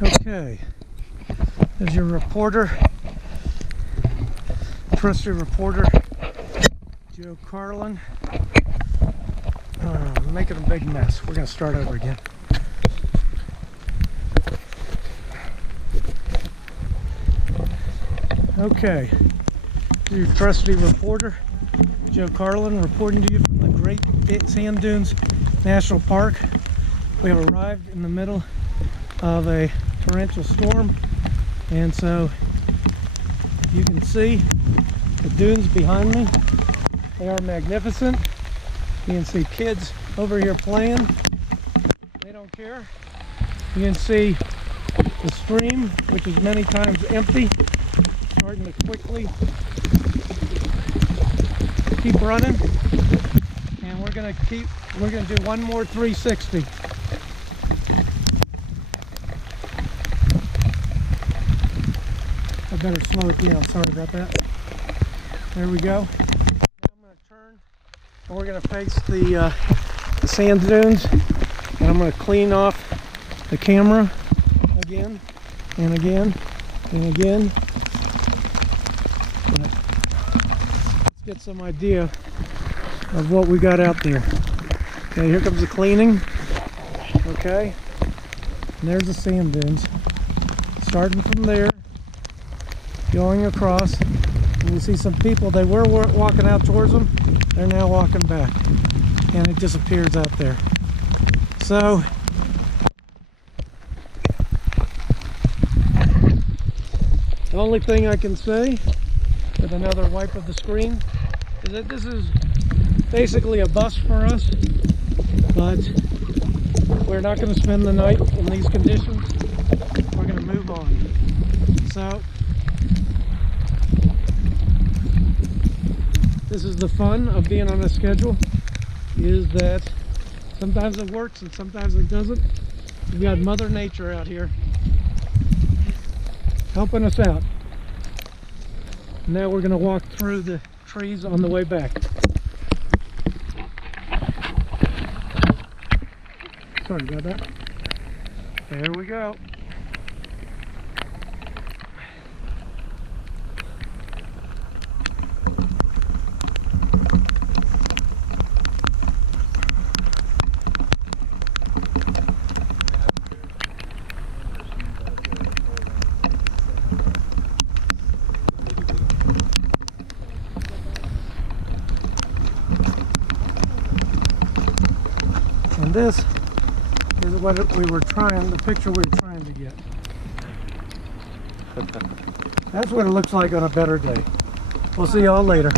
Okay, there's your reporter, trusty reporter, Joe Carlin. Making a big mess. We're going to start over again. Okay, your trusty reporter, Joe Carlin, reporting to you from the Great Sand Dunes National Park. We have arrived in the middle of a torrential storm, and so you can see the dunes behind me. They are magnificent. You can see kids over here playing. They don't care. You can see the stream, which is many times empty, starting to quickly keep running. And we're gonna do one more 360. I better slow it down, sorry about that. There we go. Now I'm going to turn and we're going to face the sand dunes, and I'm going to clean off the camera again and again and again. But let's get some idea of what we got out there. Okay, here comes the cleaning. Okay, and there's the sand dunes. Starting from there, going across, and you see some people. They were walking out towards them. They're now walking back, and it disappears out there. So the only thing I can say with another wipe of the screen is that this is basically a bust for us, but we're not going to spend the night in these conditions. We're going to move on. So this is the fun of being on a schedule, is that sometimes it works and sometimes it doesn't. We've got Mother Nature out here helping us out. Now we're going to walk through the trees on the way back. Sorry about that. There we go. And this is what the picture we were trying to get. That's what it looks like on a better day. We'll see y'all later.